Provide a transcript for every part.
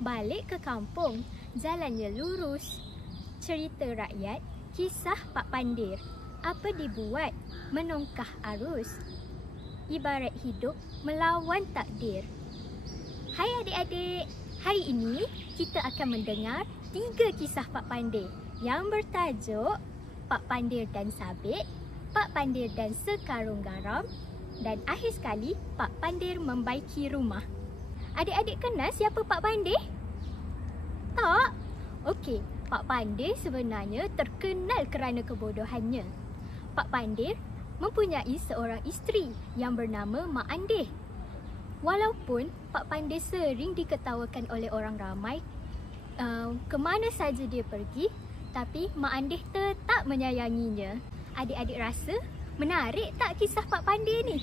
Balik ke kampung, jalannya lurus. Cerita rakyat, kisah Pak Pandir. Apa dibuat? Menongkah arus. Ibarat hidup melawan takdir. Hai adik-adik, hari ini kita akan mendengar 3 kisah Pak Pandir yang bertajuk Pak Pandir dan Sabit, Pak Pandir dan Sekarung Garam, dan akhir sekali Pak Pandir membaiki rumah. Adik-adik kenal siapa Pak Pandir? Tak? Okey, Pak Pandir sebenarnya terkenal kerana kebodohannya. Pak Pandir mempunyai seorang isteri yang bernama Mak Andih. Walaupun Pak Pandir sering diketawakan oleh orang ramai, ke mana saja dia pergi, tapi Mak Andih tetap menyayanginya. Adik-adik rasa menarik tak kisah Pak Pandir ni?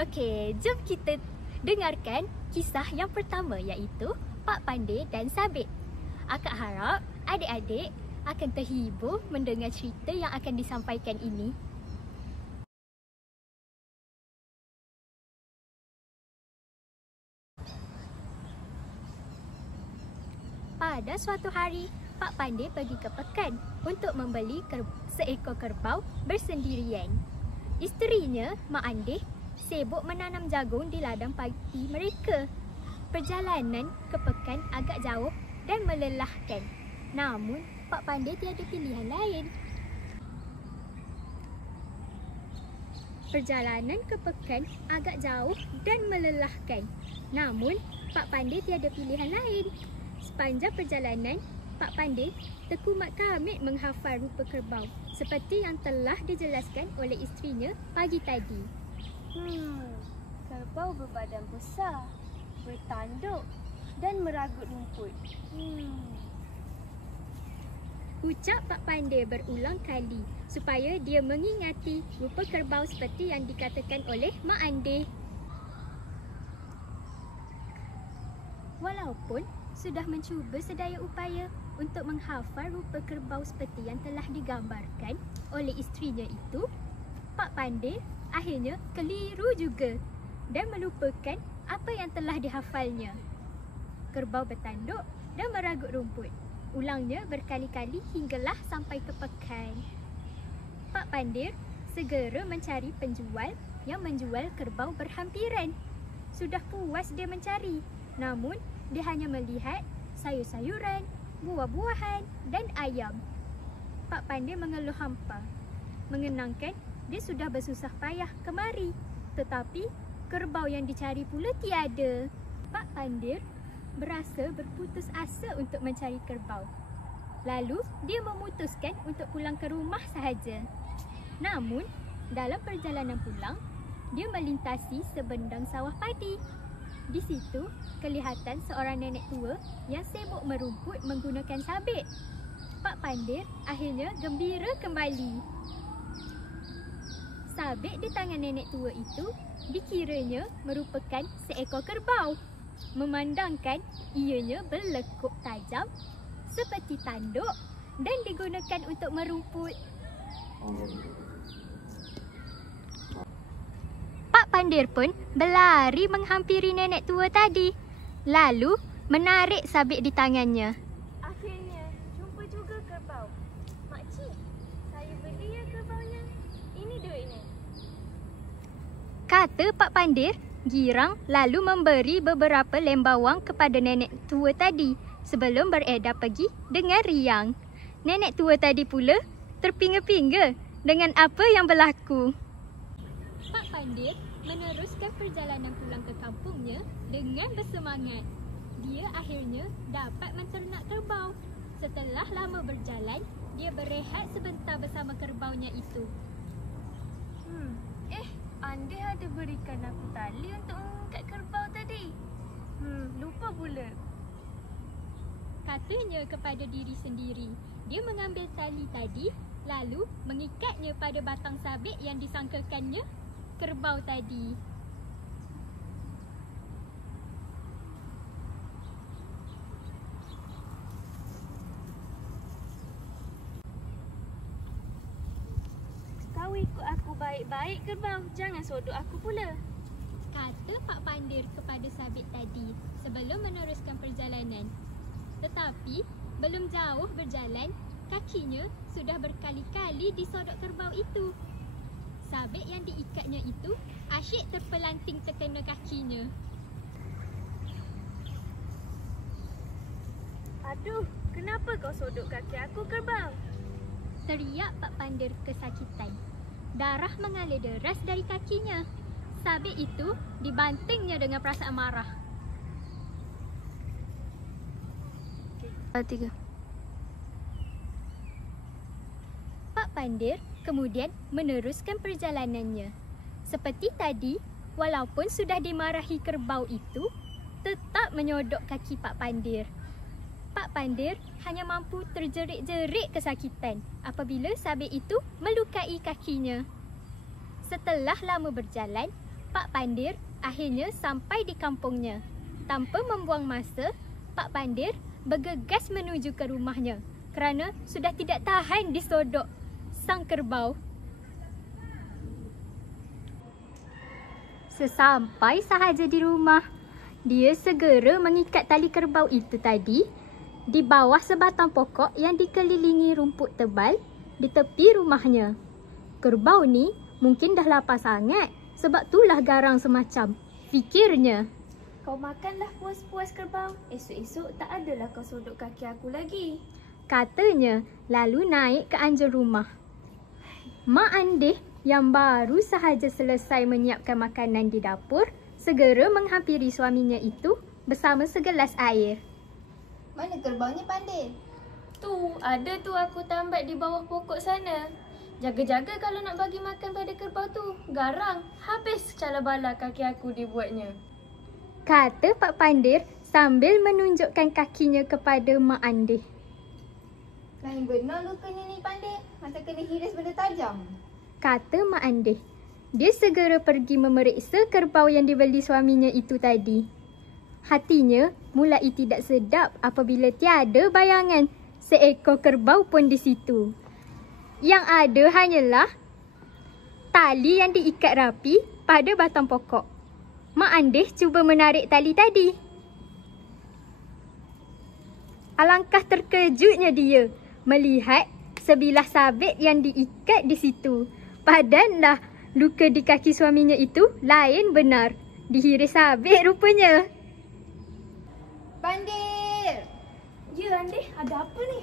Okey, jom kita dengarkan kisah yang pertama, iaitu Pak Pandir dan Sabit. Akak harap adik-adik akan terhibur mendengar cerita yang akan disampaikan ini. Pada suatu hari, Pak Pandir pergi ke pekan untuk membeli seekor kerbau bersendirian. Isterinya, Mak Andih, sibuk menanam jagung di ladang padi mereka. Perjalanan ke pekan agak jauh dan melelahkan. Namun, Pak Pandir tiada pilihan lain. Perjalanan ke pekan agak jauh dan melelahkan. Namun, Pak Pandir tiada pilihan lain. Sepanjang perjalanan, Pak Pandir tekumat kamit menghafal rupa kerbau seperti yang telah dijelaskan oleh isterinya pagi tadi. Kerbau berbadan besar, bertanduk dan meragut rumput. Ucap Pak Pandir berulang kali supaya dia mengingati rupa kerbau seperti yang dikatakan oleh Mak Andih. Walaupun sudah mencuba sedaya upaya untuk menghafal rupa kerbau seperti yang telah digambarkan oleh isterinya itu, Pak Pandir akhirnya keliru juga dan melupakan apa yang telah dihafalnya. Kerbau bertanduk dan meragut rumput. Ulangnya berkali-kali hinggalah sampai ke pekan. Pak Pandir segera mencari penjual yang menjual kerbau berhampiran. Sudah puas dia mencari, namun dia hanya melihat sayur-sayuran, buah-buahan dan ayam. Pak Pandir mengeluh hampa, mengenangkan dia sudah bersusah payah kemari, tetapi kerbau yang dicari pula tiada. Pak Pandir berasa berputus asa untuk mencari kerbau. Lalu, dia memutuskan untuk pulang ke rumah sahaja. Namun, dalam perjalanan pulang, dia melintasi sebendang sawah padi. Di situ, kelihatan seorang nenek tua yang sibuk merumput menggunakan sabit. Pak Pandir akhirnya gembira kembali. Sabit di tangan nenek tua itu dikiranya merupakan seekor kerbau. Memandangkan ianya berlekuk tajam seperti tanduk dan digunakan untuk merumput. Pak Pandir pun berlari menghampiri nenek tua tadi, lalu menarik sabit di tangannya. Akhirnya, jumpa juga kerbau. Makcik, saya beli ya kerbaunya. Ini duitnya. Kata Pak Pandir girang, lalu memberi beberapa lem bawang kepada nenek tua tadi sebelum beredar pergi dengan riang. Nenek tua tadi pula terpinga-pinga dengan apa yang berlaku. Pak Pandir meneruskan perjalanan pulang ke kampungnya dengan bersemangat. Dia akhirnya dapat menternak kerbau. Setelah lama berjalan, dia berehat sebentar bersama kerbaunya itu. Andih ada berikan aku tali untuk mengangkat kerbau tadi. Lupa pula. Katanya kepada diri sendiri. Dia mengambil tali tadi, lalu mengikatnya pada batang sabit yang disangkakannya kerbau tadi. Kau ikut aku baik-baik kerbau, jangan sodok aku pula. Kata Pak Pandir kepada sabit tadi sebelum meneruskan perjalanan. Tetapi belum jauh berjalan, kakinya sudah berkali-kali disodok kerbau itu. Sabit yang diikatnya itu asyik terpelanting terkena kakinya. Aduh, kenapa kau sodok kaki aku, kerbau? Teriak Pak Pandir kesakitan. Darah mengalir deras dari kakinya. Sabit itu dibantingnya dengan perasaan marah. 3. Pak Pandir kemudian meneruskan perjalanannya. Seperti tadi, walaupun sudah dimarahi kerbau itu, tetap menyodok kaki Pak Pandir. Pak Pandir hanya mampu terjerit-jerit kesakitan apabila sabit itu melukai kakinya. Setelah lama berjalan, Pak Pandir akhirnya sampai di kampungnya. Tanpa membuang masa, Pak Pandir bergegas menuju ke rumahnya kerana sudah tidak tahan disodok sang kerbau. Sesampai sahaja di rumah, dia segera mengikat tali kerbau itu tadi di bawah sebatang pokok yang dikelilingi rumput tebal di tepi rumahnya. Kerbau ni mungkin dah lapar sangat, sebab itulah garang semacam, fikirnya. Kau makanlah puas-puas, kerbau. Esok-esok tak adalah kau sodok kaki aku lagi. Katanya lalu naik ke anjung rumah. Mak Andih yang baru sahaja selesai menyiapkan makanan di dapur segera menghampiri suaminya itu bersama segelas air. Mana kerbaunya, Pandir? Tu, ada tu aku tambat di bawah pokok sana. Jaga-jaga kalau nak bagi makan pada kerbau tu. Garang, habis cala-bala kaki aku dibuatnya. Kata Pak Pandir sambil menunjukkan kakinya kepada Mak Andih. Lain benar lukanya ni, Pandir. Macam kena hiris benda tajam. Kata Mak Andih. Dia segera pergi memeriksa kerbau yang dibeli suaminya itu tadi. Hatinya mulai tidak sedap apabila tiada bayangan seekor kerbau pun di situ. Yang ada hanyalah tali yang diikat rapi pada batang pokok. Mak Andih cuba menarik tali tadi. Alangkah terkejutnya dia melihat sebilah sabit yang diikat di situ. Padanlah luka di kaki suaminya itu lain benar. Dihiris sabit rupanya. Pandir! Ya, Andih, ada apa ni?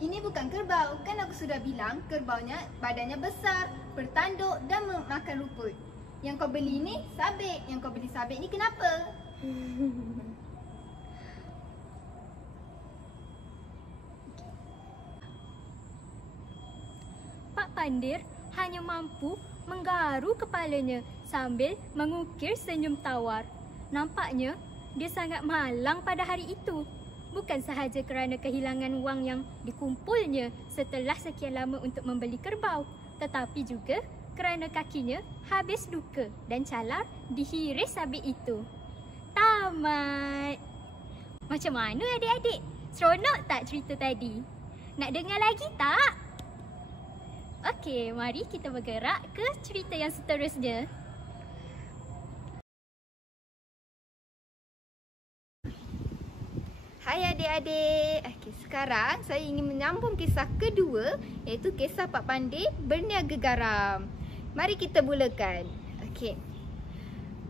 Ini bukan kerbau. Kan aku sudah bilang kerbaunya badannya besar, bertanduk dan memakan rumput. Yang kau beli ni sabit. Yang kau beli sabit ni kenapa? Pak Pandir hanya mampu menggaru kepalanya sambil mengukir senyum tawar. Nampaknya dia sangat malang pada hari itu. Bukan sahaja kerana kehilangan wang yang dikumpulnya setelah sekian lama untuk membeli kerbau, tetapi juga kerana kakinya habis luka dan calar dihiris sabit itu. Tamat. Macam mana adik-adik? Seronok tak cerita tadi? Nak dengar lagi tak? Okey, mari kita bergerak ke cerita yang seterusnya. Hai adik-adik. Okey, sekarang saya ingin menyambung kisah kedua, iaitu kisah Pak Pandir berniaga garam. Mari kita mulakan. Okey.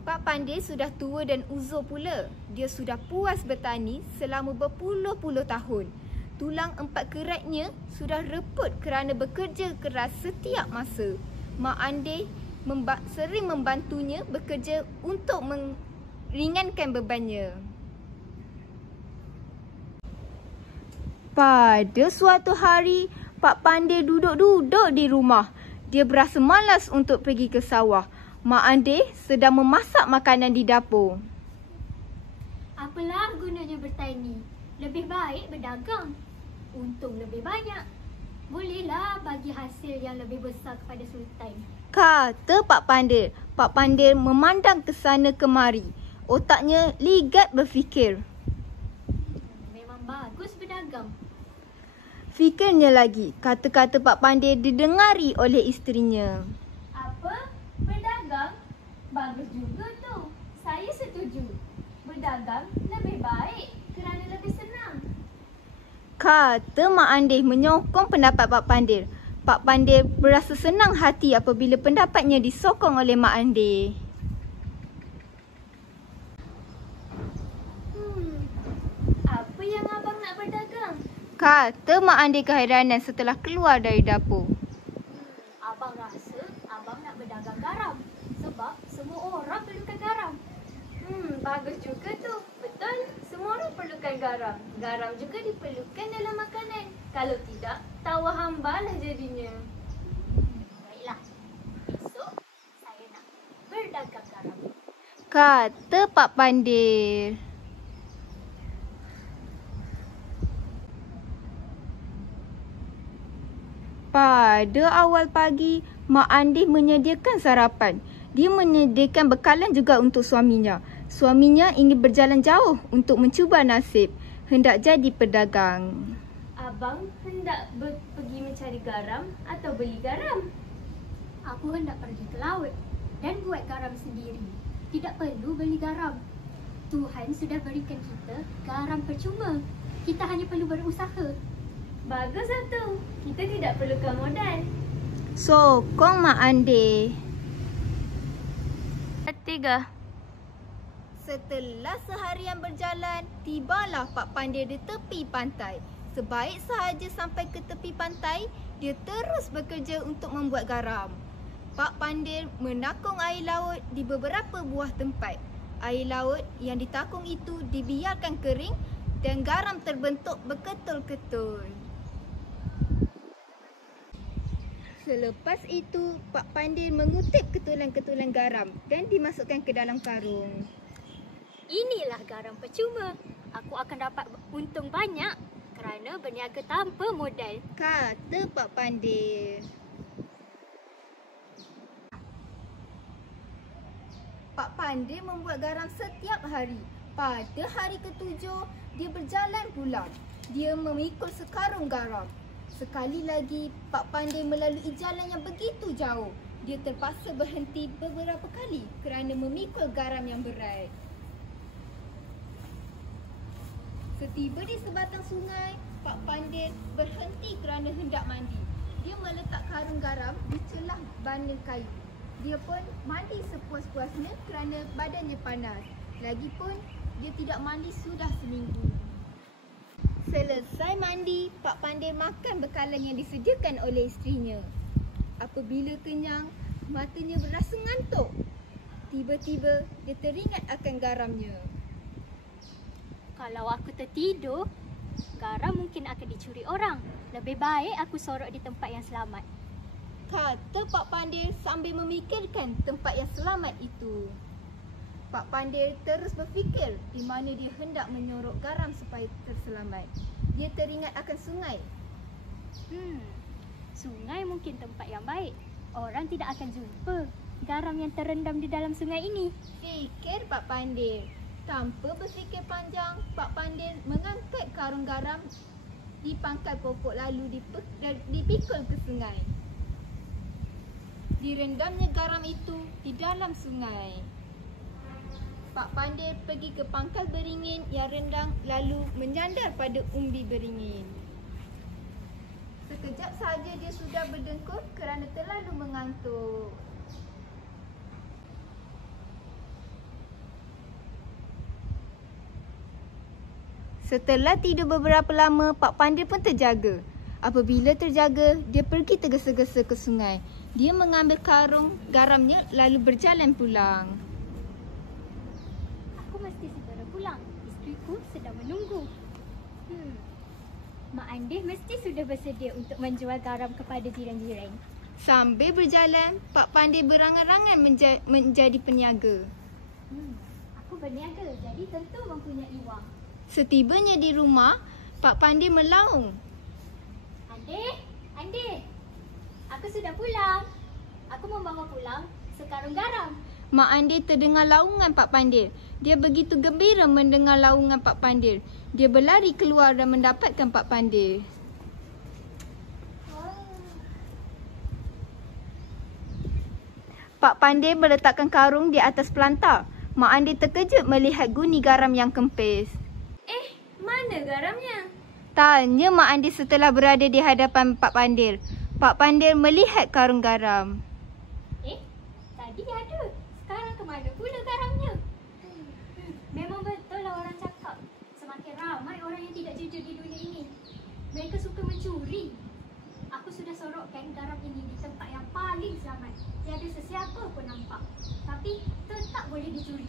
Pak Pandir sudah tua dan uzur pula. Dia sudah puas bertani selama berpuluh-puluh tahun. Tulang 4 keratnya sudah reput kerana bekerja keras setiap masa. Mak Andih sering membantunya bekerja untuk meringankan bebannya. Pada suatu hari, Pak Pandir duduk-duduk di rumah. Dia berasa malas untuk pergi ke sawah. Mak Andih sedang memasak makanan di dapur. Apalah gunanya bertani? Lebih baik berdagang. Untung lebih banyak. Bolehlah bagi hasil yang lebih besar kepada Sultan. Kata Pak Pandir. Pak Pandir memandang ke sana kemari. Otaknya ligat berfikir. Memang bagus berdagang. Fikirnya lagi, kata-kata Pak Pandir didengari oleh isterinya. Apa? Berdagang? Bagus juga tu. Kata Mak Andih menyokong pendapat Pak Pandir. Pak Pandir berasa senang hati apabila pendapatnya disokong oleh Mak Andih. Apa yang abang nak berdagang? Kata Mak Andih keheranan setelah keluar dari dapur. Abang rasa abang nak berdagang garam sebab semua orang perlukan garam. Bagus juga tu. Betul, semua orang perlukan garam. Garam juga diperlukan dalam makanan. Kalau tidak, tawa hambalah jadinya. Baiklah, besok saya nak berdagang garam. Kata Pak Pandir. Pada awal pagi, Mak Andih menyediakan sarapan. Dia menyediakan bekalan juga untuk suaminya. Suaminya ingin berjalan jauh untuk mencuba nasib. Hendak jadi pedagang. Abang hendak pergi mencari garam atau beli garam? Aku hendak pergi ke laut dan buat garam sendiri. Tidak perlu beli garam. Tuhan sudah berikan kita garam percuma. Kita hanya perlu berusaha. Bagus tu. Kita tidak perlukan modal. Sokong Mak Andih. 3. Setelah seharian berjalan, tibalah Pak Pandir di tepi pantai. Sebaik sahaja sampai ke tepi pantai, dia terus bekerja untuk membuat garam. Pak Pandir menakung air laut di beberapa buah tempat. Air laut yang ditakung itu dibiarkan kering dan garam terbentuk berketul-ketul. Selepas itu, Pak Pandir mengutip ketulan-ketulan garam dan dimasukkan ke dalam karung. Inilah garam percuma. Aku akan dapat untung banyak kerana berniaga tanpa modal. Kata Pak Pandir. Pak Pandir membuat garam setiap hari. Pada hari ke-7, dia berjalan pula. Dia memikul sekarung garam. Sekali lagi, Pak Pandir melalui jalan yang begitu jauh. Dia terpaksa berhenti beberapa kali kerana memikul garam yang berat. Setiba di sebatang sungai, Pak Pandir berhenti kerana hendak mandi. Dia meletak karung garam di celah bana kayu. Dia pun mandi sepuas-puasnya kerana badannya panas. Lagipun, dia tidak mandi sudah seminggu. Selesai mandi, Pak Pandir makan bekalan yang disediakan oleh isterinya. Apabila kenyang, matanya berasa ngantuk. Tiba-tiba, dia teringat akan garamnya. Kalau aku tertidur, garam mungkin akan dicuri orang. Lebih baik aku sorok di tempat yang selamat. Kata Pak Pandir sambil memikirkan tempat yang selamat itu. Pak Pandir terus berfikir di mana dia hendak menyorok garam supaya terselamat. Dia teringat akan sungai. Sungai mungkin tempat yang baik. Orang tidak akan jumpa garam yang terendam di dalam sungai ini. Fikir Pak Pandir. Tanpa berfikir panjang, Pak Pandir mengangkat karung garam di pangkal pokok lalu dipikul ke sungai. Direndamnya garam itu di dalam sungai. Pak Pandir pergi ke pangkal beringin yang rendang lalu menyandar pada umbi beringin. Sekejap saja dia sudah berdengkur kerana terlalu mengantuk. Setelah tidur beberapa lama, Pak Pandir pun terjaga. Apabila terjaga, dia pergi tergesa-gesa ke sungai. Dia mengambil karung garamnya lalu berjalan pulang. Aku mesti segera pulang. Isteriku sedang menunggu. Mak Andih mesti sudah bersedia untuk menjual garam kepada jiran-jiran. Sambil berjalan, Pak Pandir berangan-angan menjadi peniaga. Aku berniaga, jadi tentu mempunyai wang. Setibanya di rumah, Pak Pandir melaung. Andih, aku sudah pulang. Aku membawa pulang sekarung garam. Mak Andih terdengar laungan Pak Pandir. Dia begitu gembira mendengar laungan Pak Pandir. Dia berlari keluar dan mendapatkan Pak Pandir. Pak Pandir meletakkan karung di atas pelantar. Mak Andih terkejut melihat guni garam yang kempis. Mana garamnya? Tanya Mak Andi setelah berada di hadapan Pak Pandir. Pak Pandir melihat karung garam. Tadi ada. Sekarang ke mana pula garamnya? Memang betul lah orang cakap. Semakin ramai orang yang tidak jujur di dunia ini. Mereka suka mencuri. Aku sudah sorokkan garam ini di tempat yang paling selamat. Tiada sesiapa pun nampak. Tapi tetap boleh dicuri.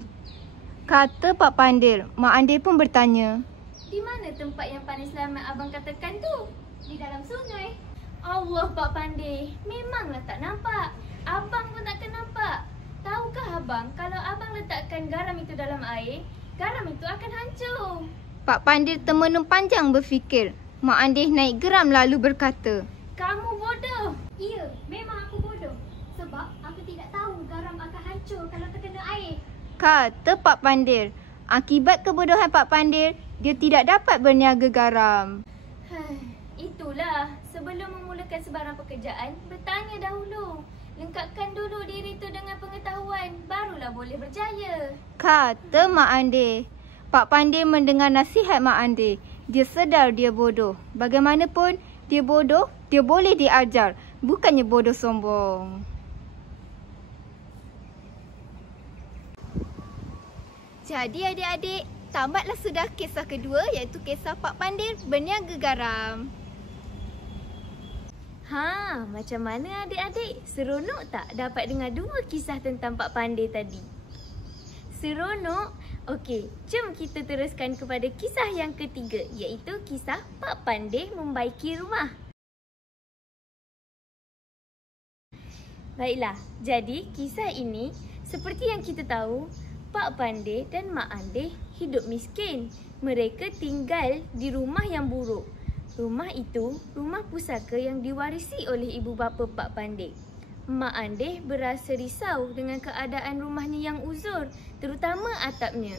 Kata Pak Pandir. Mak Andi pun bertanya. Di mana tempat yang paling selamat abang katakan tu? Di dalam sungai. Allah Pak Pandey, memanglah tak nampak. Abang pun takkan nampak. Tahukah abang, kalau abang letakkan garam itu dalam air, garam itu akan hancur. Pak Pandir termenung panjang berfikir. Mak Andi naik geram lalu berkata. Kamu bodoh. Ya, memang aku bodoh. Sebab aku tidak tahu garam akan hancur kalau terkena air. Kata Pak Pandir. Akibat kebodohan Pak Pandir, dia tidak dapat berniaga garam. Itulah, sebelum memulakan sebarang pekerjaan, bertanya dahulu. Lengkapkan dulu diri tu dengan pengetahuan, barulah boleh berjaya. Kata Mak Andi. Pak Pandir mendengar nasihat Mak Andi. Dia sedar dia bodoh. Bagaimanapun, dia bodoh, dia boleh diajar. Bukannya bodoh sombong. Jadi adik-adik, tamatlah sudah kisah kedua iaitu kisah Pak Pandir berniaga garam. Macam mana adik-adik? Seronok tak dapat dengar dua kisah tentang Pak Pandey tadi? Seronok? Okey, jom kita teruskan kepada kisah yang ketiga iaitu kisah Pak Pandey membaiki rumah. Baiklah, jadi kisah ini seperti yang kita tahu, Pak Pandey dan Mak Andeh hidup miskin. Mereka tinggal di rumah yang buruk. Rumah itu rumah pusaka yang diwarisi oleh ibu bapa Pak Pandey. Mak Andeh berasa risau dengan keadaan rumahnya yang uzur, terutama atapnya.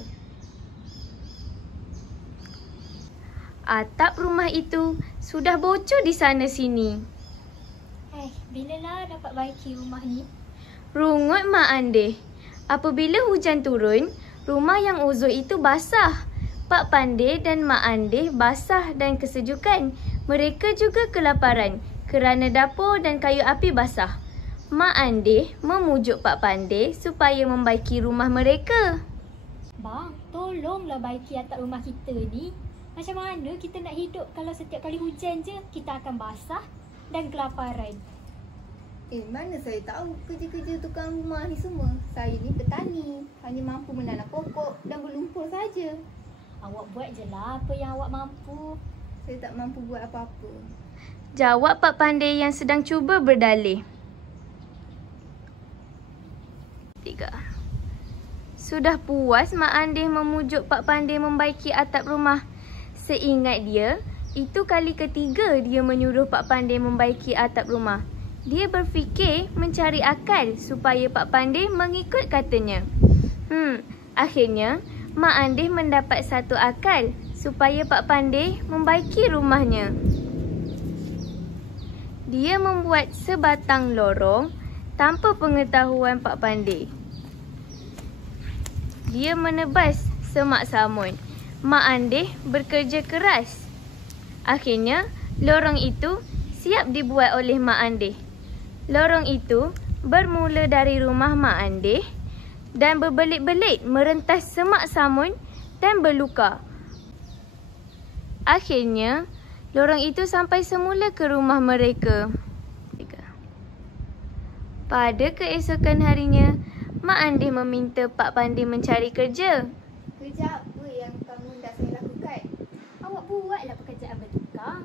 Atap rumah itu sudah bocor di sana sini. Bilalah dapat baiki rumah ni? Rungut Mak Andeh. Apabila hujan turun, rumah yang uzur itu basah. Pak Pandey dan Mak Andeh basah dan kesejukan. Mereka juga kelaparan kerana dapur dan kayu api basah. Mak Andeh memujuk Pak Pandey supaya membaiki rumah mereka. Bang, tolonglah baiki atap rumah kita ni. Macam mana kita nak hidup kalau setiap kali hujan je kita akan basah dan kelaparan? Mana saya tahu kerja-kerja tukang rumah ni semua. Saya ni petani, hanya mampu menanam pokok dan berlumpur saja. Awak buat je lah apa yang awak mampu. Saya tak mampu buat apa-apa. Jawab Pak Pandey yang sedang cuba berdalih. 3. Sudah puas Mak Andeh memujuk Pak Pandey membaiki atap rumah. Seingat dia, itu kali ketiga dia menyuruh Pak Pandey membaiki atap rumah. Dia berfikir mencari akal supaya Pak Pandey mengikut katanya. Akhirnya, Mak Andeh mendapat satu akal supaya Pak Pandey membaiki rumahnya. Dia membuat sebatang lorong tanpa pengetahuan Pak Pandey. Dia menebas semak samun. Mak Andeh bekerja keras. Akhirnya, lorong itu siap dibuat oleh Mak Andeh. Lorong itu bermula dari rumah Mak Andeh dan berbelit-belit merentas semak samun dan berluka. Akhirnya, lorong itu sampai semula ke rumah mereka. Pada keesokan harinya, Mak Andeh meminta Pak Pandey mencari kerja. Kerja apa yang kamu hendak saya lakukan? Awak buatlah pekerjaan bertukang.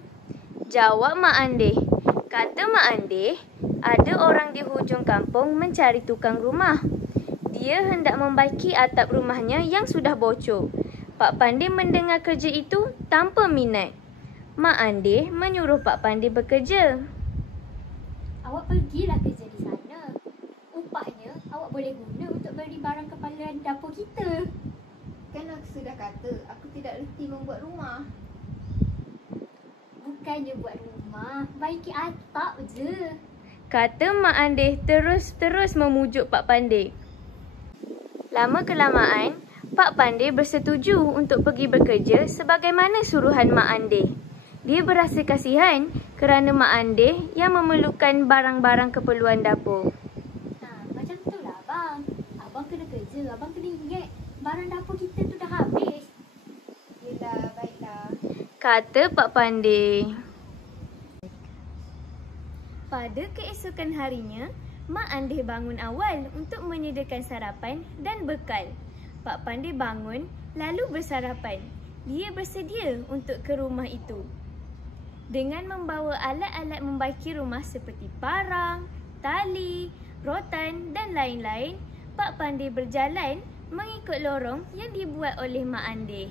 Jawab Mak Andeh. Kata Mak Andeh, ada orang di hujung kampung mencari tukang rumah. Dia hendak membaiki atap rumahnya yang sudah bocor. Pak Pandey mendengar kerja itu tanpa minat. Mak Andeh menyuruh Pak Pandey bekerja. Awak pergilah kerja di sana. Upahnya awak boleh guna untuk beli barang keperluan dapur kita. Kan aku sudah kata, aku tidak reti membuat rumah. Bukannya buat rumah, baiki atap je. Kata Mak Andeh terus memujuk Pak Pandey. Lama kelamaan, Pak Pandey bersetuju untuk pergi bekerja sebagaimana suruhan Mak Andeh. Dia berasa kasihan kerana Mak Andeh yang memerlukan barang-barang keperluan dapur. Macam tu lah abang. Abang kena kerja, abang kena ingat barang dapur kita tu dah habis. Yelah, baiklah. Kata Pak Pandey. Pada keesokan harinya, Mak Andeh bangun awal untuk menyediakan sarapan dan bekal. Pak Pandey bangun lalu bersarapan. Dia bersedia untuk ke rumah itu. Dengan membawa alat-alat membaiki rumah seperti parang, tali, rotan dan lain-lain, Pak Pandey berjalan mengikut lorong yang dibuat oleh Mak Andeh.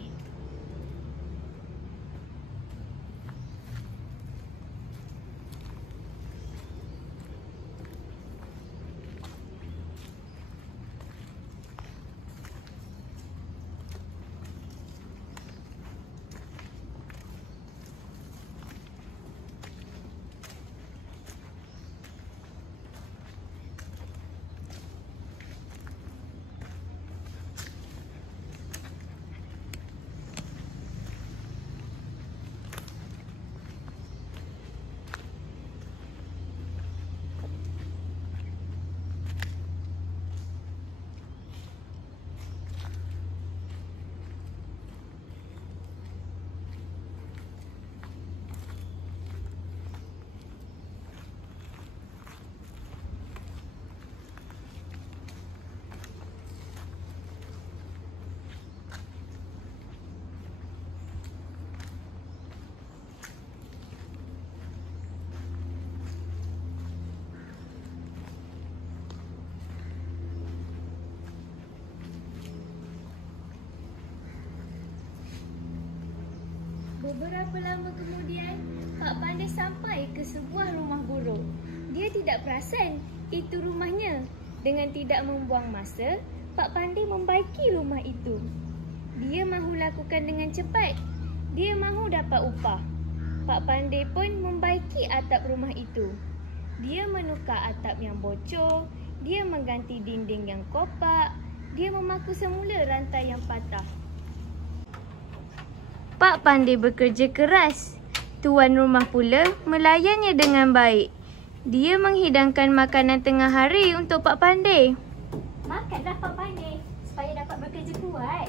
Beberapa lama kemudian, Pak Pandey sampai ke sebuah rumah burung. Dia tidak perasan itu rumahnya. Dengan tidak membuang masa, Pak Pandey membaiki rumah itu. Dia mahu lakukan dengan cepat. Dia mahu dapat upah. Pak Pandey pun membaiki atap rumah itu. Dia menukar atap yang bocor. Dia mengganti dinding yang kopak. Dia memaku semula rantai yang patah. Pak Pandey bekerja keras. Tuan rumah pula melayannya dengan baik. Dia menghidangkan makanan tengah hari untuk Pak Pandey. Makanlah Pak Pandey supaya dapat bekerja kuat.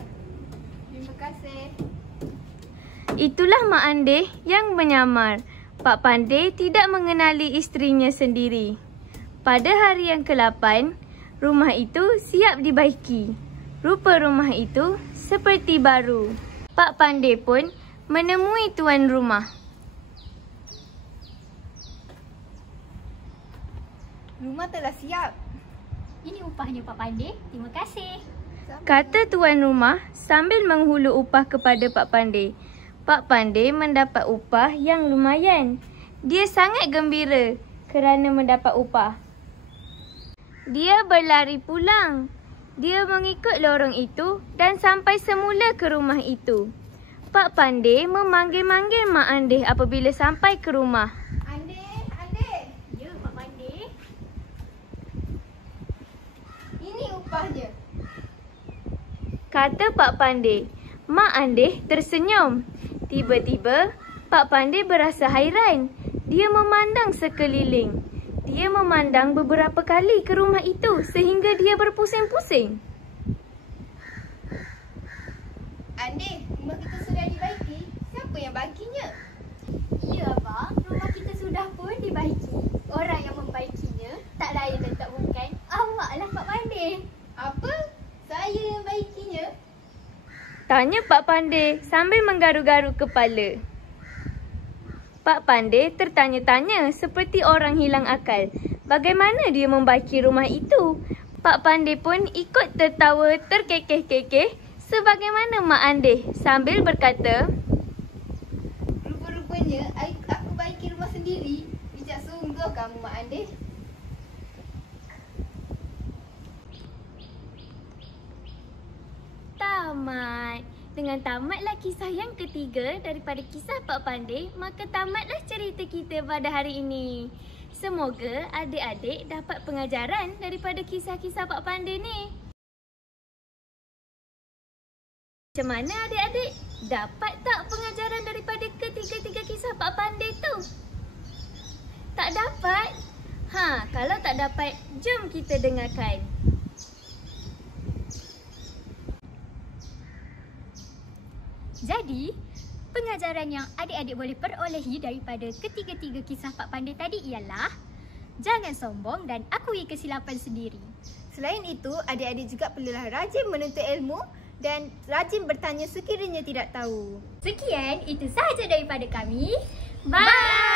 Terima kasih. Itulah Mak Andeh yang menyamar. Pak Pandey tidak mengenali isterinya sendiri. Pada hari yang ke-8, rumah itu siap dibaiki. Rupa rumah itu seperti baru. Pak Pandey pun menemui tuan rumah. Rumah telah siap. Ini upahnya Pak Pandey. Terima kasih. Kata tuan rumah sambil menghulu upah kepada Pak Pandey. Pak Pandey mendapat upah yang lumayan. Dia sangat gembira kerana mendapat upah. Dia berlari pulang. Dia mengikut lorong itu dan sampai semula ke rumah itu. Pak Pandey memanggil-manggil Mak Andeh apabila sampai ke rumah. Andeh, Andeh. Ya, Pak Pandey. Ini upahnya. Kata Pak Pandey. Mak Andeh tersenyum. Tiba-tiba, Pak Pandey berasa hairan. Dia memandang sekeliling. Dia memandang beberapa kali ke rumah itu sehingga dia berpusing-pusing. Andeh, rumah kita sudah dibaiki. Siapa yang baikinya? Ya, Abang. Rumah kita sudah pun dibaiki. Orang yang membaikinya tak lain dan tak bukan awaklah Pak Pandey. Apa? Saya yang baikinya? Tanya Pak Pandey sambil menggaruk-garuk kepala. Pak Pandey tertanya-tanya seperti orang hilang akal. Bagaimana dia membaiki rumah itu? Pak Pandey pun ikut tertawa terkekeh-kekeh sebagaimana Mak Andeh sambil berkata, Rupa-rupanya aku baiki rumah sendiri. Bijak sungguh kamu, Mak Andeh. Tamat. Dengan tamatlah kisah yang ketiga daripada kisah Pak Pandey, maka tamatlah cerita kita pada hari ini. Semoga adik-adik dapat pengajaran daripada kisah-kisah Pak Pandey ni. Macam mana adik-adik? Dapat tak pengajaran daripada ketiga-tiga kisah Pak Pandai tu? Tak dapat? Kalau tak dapat, jom kita dengarkan. Jadi, pengajaran yang adik-adik boleh perolehi daripada ketiga-tiga kisah Pak Pandai tadi ialah jangan sombong dan akui kesilapan sendiri. Selain itu, adik-adik juga perlulah rajin menuntut ilmu dan rajin bertanya sekiranya tidak tahu. Sekian, itu sahaja daripada kami. Bye!